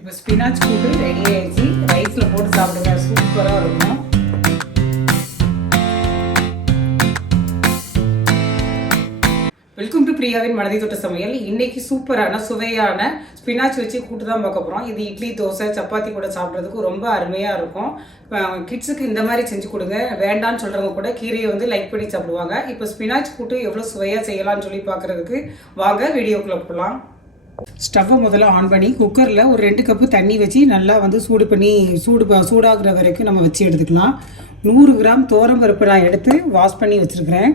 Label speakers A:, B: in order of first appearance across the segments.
A: இப்போ ஸ்பினாச் கூட்டு ரெடி ஆயிடுச்சு. ரைஸில் போட்டு சாப்பிடுங்க. சூப்பராக இருக்கும். வெல்கம் டு பிரியாவின் மனதை தொட்ட சமையல். இன்னைக்கு சூப்பரான சுவையான ஸ்பினாச் வச்சு கூட்டு தான் பார்க்க போகிறோம் இது இட்லி தோசை சப்பாத்தி கூட சாப்பிட்றதுக்கு ரொம்ப அருமையாக இருக்கும். கிட்ஸுக்கு இந்த மாதிரி செஞ்சு கொடுங்க. வேண்டாம்னு சொல்கிறவங்க கூட கீரையை வந்து லைக் பண்ணி சாப்பிடுவாங்க. இப்போ ஸ்பினாச் கூட்டு எவ்வளோ சுவையாக செய்யலாம்னு சொல்லி பார்க்குறதுக்கு வாங்க வீடியோக்குள்ளே போகலாம் ஸ்டவ்வை முதல்ல ஆன் பண்ணி குக்கரில் ஒரு ரெண்டு கப்பு தண்ணி வச்சு நல்லா வந்து சூடு பண்ணி சூடு சூடாகிற வரைக்கும் நம்ம வச்சு எடுத்துக்கலாம். நூறு கிராம் பருப்பு நான் எடுத்து வாஷ் பண்ணி வச்சுருக்கிறேன்.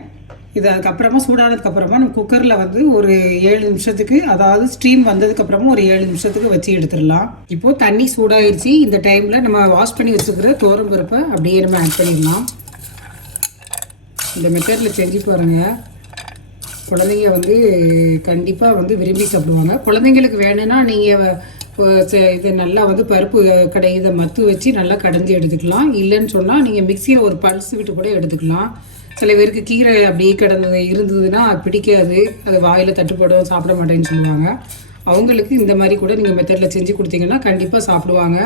A: இது அதுக்கப்புறமா சூடானதுக்கப்புறமா நம்ம குக்கரில் வந்து ஒரு ஏழு நிமிஷத்துக்கு அதாவது ஸ்டீம் வந்ததுக்கப்புறமா ஒரு ஏழு நிமிஷத்துக்கு வச்சு எடுத்துடலாம். இப்போது தண்ணி சூடாயிருச்சு. இந்த டைமில் நம்ம வாஷ் பண்ணி வச்சுருக்கிற பருப்பை அப்படியே நம்ம ஆட் பண்ணிடலாம். இந்த மெத்தடில் செஞ்சு பாருங்கள் குழந்தைங்க வந்து கண்டிப்பாக வந்து விரும்பி சாப்பிடுவாங்க. குழந்தைங்களுக்கு வேணும்னா நீங்கள் இதை நல்லா வந்து பருப்பு கடை இதை மத்து வச்சு நல்லா கடைஞ்சி எடுத்துக்கலாம். இல்லைன்னு சொன்னால் நீங்கள் மிக்சியில் ஒரு பல்ஸ் விட்டு கூட எடுத்துக்கலாம். சில பேருக்கு கீரை அப்படியே கிடந்தது இருந்ததுன்னா பிடிக்காது. அது வாயில் தட்டுப்படும் சாப்பிட மாட்டேன்னு சொல்லுவாங்க. அவங்களுக்கு இந்த மாதிரி கூட நீங்கள் மெத்தடில் செஞ்சு கொடுத்தீங்கன்னா கண்டிப்பாக சாப்பிடுவாங்க.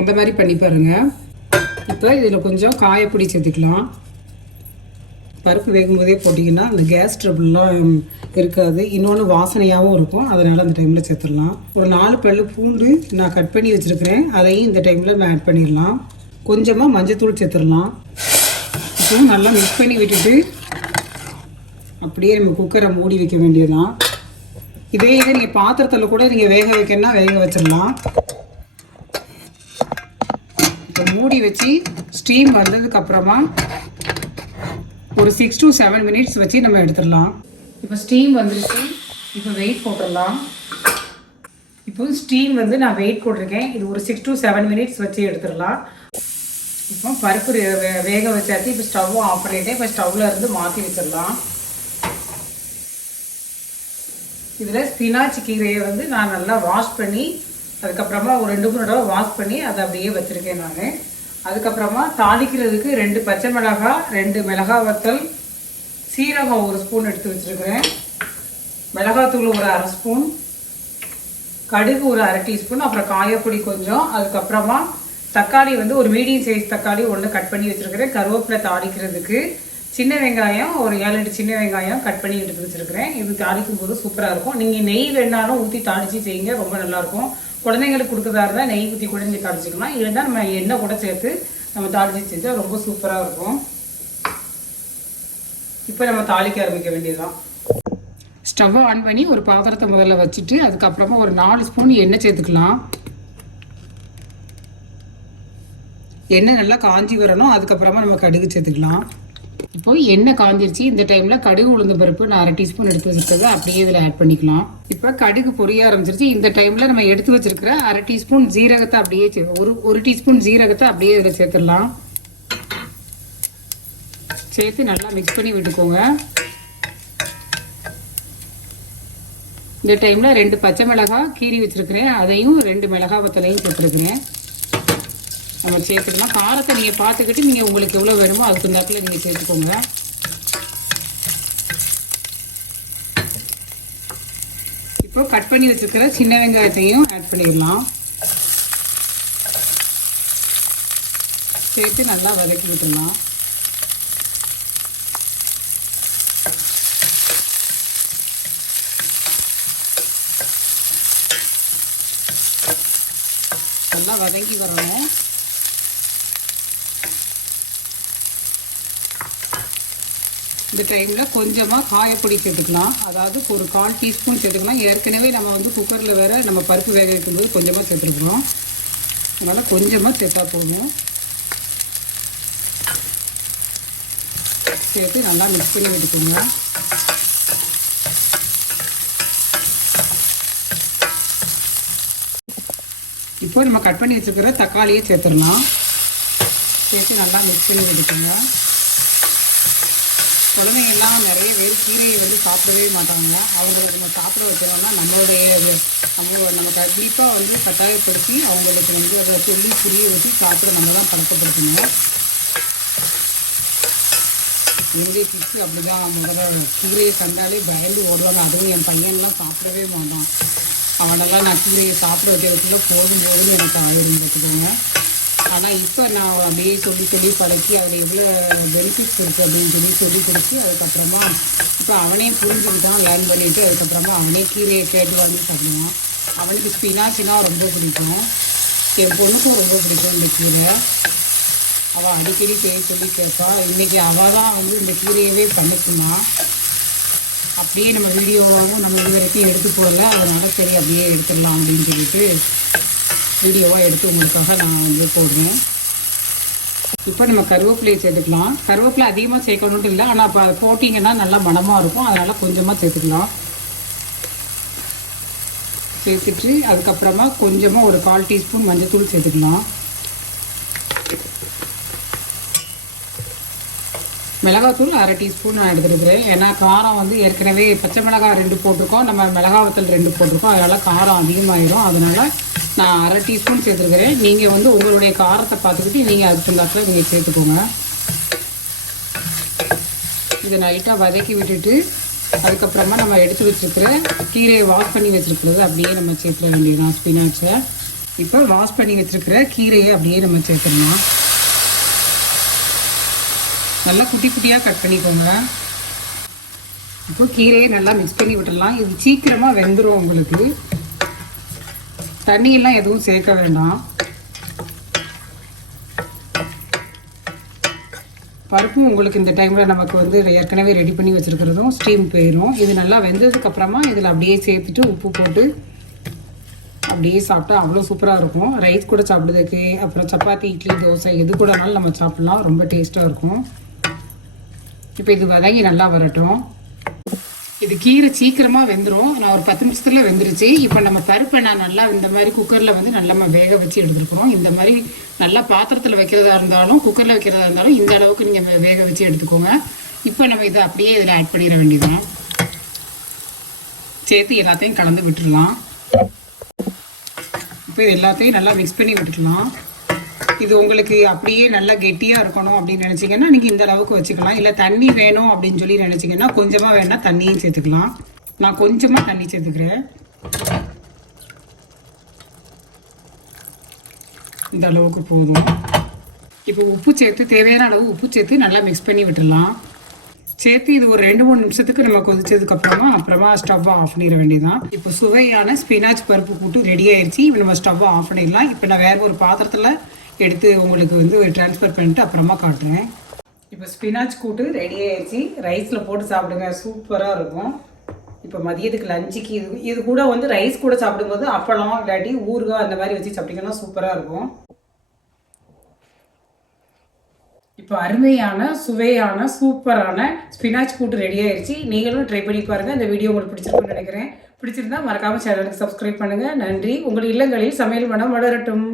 A: அந்த மாதிரி பண்ணி பாருங்கள் இப்போ இதில் கொஞ்சம் காயப்பொடி சேர்த்துக்கலாம் பருப்பு வேகும்போதே போட்டிங்கன்னா அந்த கேஸ் ட்ரபிள்லாம் இருக்காது. இன்னொன்று வாசனையாகவும் இருக்கும். அதனால் அந்த டைமில் சேர்த்துடலாம். ஒரு நாலு பல்லு பூண்டு நான் கட் பண்ணி வச்சுருக்கிறேன். அதையும் இந்த டைமில் நம்ம ஆட் பண்ணிடலாம். கொஞ்சமாக மஞ்சத்தூள் சேர்த்துடலாம். இப்போ நல்லா மிக்ஸ் பண்ணி விட்டுட்டு அப்படியே நம்ம குக்கரை மூடி வைக்க வேண்டியதுதான். இதே இதை நீங்கள் பாத்திரத்தில் கூட நீங்கள் வேக வைக்கணும்னா வேக வச்சிடலாம். இப்போ மூடி வச்சு ஸ்டீம் வந்ததுக்கப்புறமா ஒரு சிக்ஸ் டு செவன் மினிட்ஸ் வச்சு நம்ம எடுத்துடலாம். இப்போ ஸ்டீம் வந்துருச்சு. இப்போ வெயிட் போட்டுடலாம். இப்போ ஸ்டீம் வந்து நான் வெயிட் போட்டிருக்கேன். இது ஒரு சிக்ஸ் டு செவன் மினிட்ஸ் வச்சு எடுத்துடலாம். இப்போ பருப்பு வே- வேக வச்சாச்சு. இப்போ ஸ்டவ் ஆஃப் பண்ணிவிட்டு இப்போ ஸ்டவ்வில் இருந்து மாற்றி வச்சிடலாம். இதில் ஸ்பினாச் கீரையை வந்து நான் நல்லா வாஷ் பண்ணி அதுக்கப்புறமா ஒரு ரெண்டு மூணு தடவை வாஷ் பண்ணி அதை அப்படியே வச்சுருக்கேன் நான். அதுக்கப்புறமா தாளிக்கிறதுக்கு ரெண்டு பச்சை மிளகாய் ரெண்டு மிளகாய் வத்தல் சீரகம் ஒரு ஸ்பூன் எடுத்து வச்சுருக்கிறேன். மிளகாத்தூள் ஒரு அரை ஸ்பூன் கடுகு ஒரு அரை டீஸ்பூன் அப்புறம் காயப்பொடி கொஞ்சம். அதுக்கப்புறமா தக்காளி வந்து ஒரு மீடியம் சைஸ் தக்காளி ஒன்று கட் பண்ணி வச்சுருக்கிறேன். கருவேப்பிலை தாளிக்கிறதுக்கு சின்ன வெங்காயம் ஒரு ஏழு எட்டு சின்ன வெங்காயம் கட் பண்ணி எடுத்து வச்சுருக்கிறேன். இது தாளிக்கும் போது சூப்பராக இருக்கும். நீங்கள் நெய் வேணாலும் ஊற்றி தாளித்து செய்யுங்க ரொம்ப நல்லாயிருக்கும் குழந்தைங்களுக்கு கொடுக்குறதா இருந்தால் நெய் ஊற்றி கூட நீங்கள் தாளிச்சிக்கலாம். இல்லைன்னா நம்ம எண்ணெய் கூட சேர்த்து நம்ம தாளித்து செஞ்சால் ரொம்ப சூப்பராக இருக்கும். இப்போ நம்ம தாளிக்க ஆரம்பிக்க வேண்டியதுதான். ஸ்டவ்வை ஆன் பண்ணி ஒரு பாத்திரத்தை முதல்ல வச்சுட்டு அதுக்கப்புறமா ஒரு நாலு ஸ்பூன் எண்ணெய் சேர்த்துக்கலாம். எண்ணெய் நல்லா காஞ்சி வரணும். அதுக்கப்புறமா நம்ம கடுகு சேர்த்துக்கலாம். இப்போ எண்ணெய் காஞ்சிருச்சு. இந்த டைமில் கடுகு உளுந்த பருப்பு நான் அரை டீஸ்பூன் எடுத்து வச்சிருக்கிறது அப்படியே இதில் ஆட் பண்ணிக்கலாம். இப்போ கடுகு பொரிய ஆரம்பிச்சிருச்சு. இந்த டைமில் நம்ம எடுத்து வச்சிருக்கிற அரை டீஸ்பூன் ஜீரகத்தை அப்படியே ஒரு ஒரு டீஸ்பூன் ஜீரகத்தை அப்படியே இதில் சேர்த்துடலாம். சேர்த்து நல்லா மிக்ஸ் பண்ணி விட்டுக்கோங்க. இந்த டைமில் ரெண்டு பச்சை மிளகாய் கீறி வச்சுருக்கிறேன். அதையும் ரெண்டு மிளகாய் வத்தலையும் சேர்த்துருக்குறேன். நம்ம சேர்த்துக்கலாம் காரத்தை நீங்கள் பார்த்துக்கிட்டு நீங்கள் உங்களுக்கு எவ்வளோ வேணுமோ அதுக்கு தக்கில் நீங்கள் சேர்த்துக்கோங்க. இப்போ கட் பண்ணி வச்சுருக்கிற சின்ன வெங்காயத்தையும் ஆட் பண்ணிடலாம். சேர்த்து நல்லா வதக்கி விட்டுடலாம். நல்லா வதங்கி வரணும். இந்த டைமில் கொஞ்சமாக காயப்பொடி சேர்த்துக்கலாம் அதாவது ஒரு கால் டீஸ்பூன் சேர்த்துக்கலாம். ஏற்கனவே நம்ம வந்து குக்கரில் வேறு நம்ம பருப்பு வேக வைக்கும்போது கொஞ்சமாக சேர்த்துருக்குறோம். அதனால் கொஞ்சமாக சேர்த்தா போதும். சேர்த்து நல்லா மிக்ஸ் பண்ணி விட்டுக்கோங்க இப்போ நம்ம கட் பண்ணி வச்சுருக்கிற தக்காளியை சேர்த்துடலாம். சேர்த்து நல்லா மிக்ஸ் பண்ணி விட்டுக்கோங்க குழந்தைங்க எல்லாம் நிறைய பேர் கீரையை வந்து சாப்பிடவே மாட்டாங்க. அவங்களுக்கு நம்ம சாப்பிட வைக்கிறோம்னா நம்மளுடைய நம்ம நம்ம கண்டிப்பாக வந்து கட்டாயப்படுத்தி அவங்களுக்கு வந்து அதை சொல்லி புரிய வச்சு சாப்பிட நம்ம தான் பழக்கப்படுத்தணும். என்னுடைய கிட்ஸு அப்படி தான் முதல்ல கீரையை கண்டாலே பயந்து ஓடுவாங்க. அதுவும் என் பையன்லாம் சாப்பிடவே மாட்டான். அவனெல்லாம் நான் கீரையை சாப்பிட வைக்கிறதுக்குள்ளே போதும் போதும் எனக்கு ஆயிரம். வச்சுக்கோங்க ஆனால் இப்போ நான் அப்படியே சொல்லி சொல்லி பழக்கி அதில் எவ்வளோ பெனிஃபிட்ஸ் இருக்குது அப்படின்னு சொல்லி சொல்லி கொடுத்து அதுக்கப்புறமா இப்போ அவனே புரிஞ்சுக்கிட்டான் லேர்ன் பண்ணிவிட்டு அதுக்கப்புறமா அவனே கீரையை கேட்டு வாங்கி சாப்பிடுவான். அவனுக்கு ஸ்பினாச்சுனா ரொம்ப பிடிக்கும். என் பொண்ணுக்கும் ரொம்ப பிடிக்கும் இந்த கீரை. அவள் அடிக்கடி செய்ய சொல்லி கேட்பாள் இன்றைக்கி அவள் தான் வந்து இந்த கீரையவே பண்ணிக்குமா? அப்படியே நம்ம வீடியோவாகவும் நம்ம இது வரைக்கும் எடுத்து போகல அதனால சரி அப்படியே எடுத்துடலாம் அப்படின்னு சொல்லிட்டு வீடியோவாக எடுத்து உங்களுக்காக நான் வந்து போடுறேன். இப்போ நம்ம கருவேப்பிலையை சேர்த்துக்கலாம். கருவேப்பிலை அதிகமாக சேர்க்கணுன்ட்டு இல்லை ஆனால் இப்போ அதை போட்டிங்கன்னா நல்லா மணமாக இருக்கும். அதனால் கொஞ்சமாக சேர்த்துக்கலாம். சேர்த்துட்டு அதுக்கப்புறமா கொஞ்சமாக ஒரு கால் டீஸ்பூன் மஞ்சத்தூள் சேர்த்துக்கலாம். மிளகாத்தூள் அரை டீஸ்பூன் நான் எடுத்துருக்கிறேன். ஏன்னா காரம் வந்து ஏற்கனவே பச்சை மிளகாய் ரெண்டு போட்டிருக்கோம். நம்ம மிளகாய் வத்தல் ரெண்டு போட்டிருக்கோம். அதனால் காரம் அதிகமாகிடும் அதனால் நான் அரை டீஸ்பூன் சேர்த்துருக்கிறேன். நீங்கள் வந்து உங்களுடைய காரத்தை பார்த்துக்கிட்டு நீங்கள் அதுக்கு தந்தாக்கில் நீங்கள் சேர்த்துக்கோங்க. இதை லைட்டாக வதக்கி விட்டுட்டு அதுக்கப்புறமா நம்ம எடுத்து வச்சுருக்கிற கீரையை வாஷ் பண்ணி வச்சுருக்கிறது அப்படியே நம்ம சேர்த்துட வேண்டியதுதான் ஸ்பினாச்சை இப்போ வாஷ் பண்ணி வச்சுருக்கிற கீரையை அப்படியே நம்ம சேர்த்துடலாம். நல்லா குட்டி குட்டியாக கட் பண்ணிக்கோங்க. இப்போ கீரையை நல்லா மிக்ஸ் பண்ணி விட்டுடலாம். இது சீக்கிரமாக வெந்துடும் உங்களுக்கு. தண்ணியெல்லாம் எதுவும் சேர்க்க வேண்டாம். பருப்பும் உங்களுக்கு இந்த டைமில் நமக்கு வந்து ஏற்கனவே ரெடி பண்ணி வச்சுருக்கிறதும் ஸ்டீம் போயிடும் இது நல்லா வெந்ததுக்கப்புறமா இதில் அப்படியே சேர்த்துட்டு உப்பு போட்டு அப்படியே சாப்பிட்டா அவ்வளோ சூப்பராக இருக்கும். ரைஸ் கூட சாப்பிட்றதுக்கு அப்புறம் சப்பாத்தி இட்லி தோசை எது கூடனாலும் நம்ம சாப்பிட்லாம். ரொம்ப டேஸ்ட்டாக இருக்கும். இப்போ இது வதங்கி நல்லா வரட்டும். இது கீரை சீக்கிரமாக வெந்துடும் நான் ஒரு பத்து நிமிஷத்தில் வெந்துருச்சு. இப்போ நம்ம பருப்பை நான் நல்லா இந்த மாதிரி குக்கரில் வந்து நல்லா நம்ம வேக வச்சு எடுத்துருக்குறோம் இந்த மாதிரி நல்லா பாத்திரத்தில் வைக்கிறதா இருந்தாலும் குக்கரில் வைக்கிறதா இருந்தாலும் இந்த அளவுக்கு நீங்கள் வேக வச்சு எடுத்துக்கோங்க. இப்போ நம்ம இதை அப்படியே இதில் ஆட் பண்ணிட வேண்டியதான் சேர்த்து எல்லாத்தையும் கலந்து விட்டுடலாம். இப்போ இது எல்லாத்தையும் நல்லா மிக்ஸ் பண்ணி விட்டுக்கலாம். இது உங்களுக்கு அப்படியே நல்லா கெட்டியாக இருக்கணும் அப்படின்னு நினச்சிங்கன்னா நீங்கள் இந்த அளவுக்கு வச்சுக்கலாம். இல்லை தண்ணி வேணும் அப்படின்னு சொல்லி நினச்சிங்கன்னா கொஞ்சமாக வேணால் தண்ணியும் சேர்த்துக்கலாம். நான் கொஞ்சமாக தண்ணி சேர்த்துக்கிறேன். இந்த அளவுக்கு போதும். இப்போ உப்பு சேர்த்து தேவையான அளவு உப்பு சேர்த்து நல்லா மிக்ஸ் பண்ணி விட்டுடலாம். சேர்த்து இது ஒரு ரெண்டு மூணு நிமிஷத்துக்கு நம்ம கொதிச்சதுக்கு அப்புறமா அப்புறமா ஸ்டவ்வை ஆஃப் பண்ணிட வேண்டியதான் இப்போ சுவையான ஸ்பினாச் பருப்பு கூட்டு ரெடி ஆயிடுச்சு இப்போ நம்ம ஸ்டவ்வை ஆஃப் பண்ணிடலாம். இப்போ நான் வேற ஒரு பாத்திரத்தில் எடுத்து உங்களுக்கு வந்து ட்ரான்ஸ்ஃபர் பண்ணிட்டு அப்புறமா காட்டுறேன். இப்போ ஸ்பினாச் கூட்டு ரெடி ஆயிடுச்சு ரைஸில் போட்டு சாப்பிடுங்க. சூப்பராக இருக்கும். இப்போ மதியத்துக்கு லஞ்சுக்கு இது இது கூட வந்து ரைஸ் கூட சாப்பிடும்போது அப்பளம் இல்லாட்டி ஊறுகாய் அந்த மாதிரி வச்சு சாப்பிட்டிங்கன்னா சூப்பராக இருக்கும். இப்போ அருமையான சுவையான சூப்பரான ஸ்பினாச் கூட்டு ரெடி ஆயிடுச்சு நீங்களும் ட்ரை பண்ணி பாருங்கள் இந்த வீடியோ உங்களுக்கு பிடிச்சிருக்குன்னு நினைக்கிறேன். பிடிச்சிருந்தா மறக்காமல் சேனலுக்கு சப்ஸ்கிரைப் பண்ணுங்கள் நன்றி. உங்கள் இல்லங்களில் சமையல் மனம் வளரட்டும்.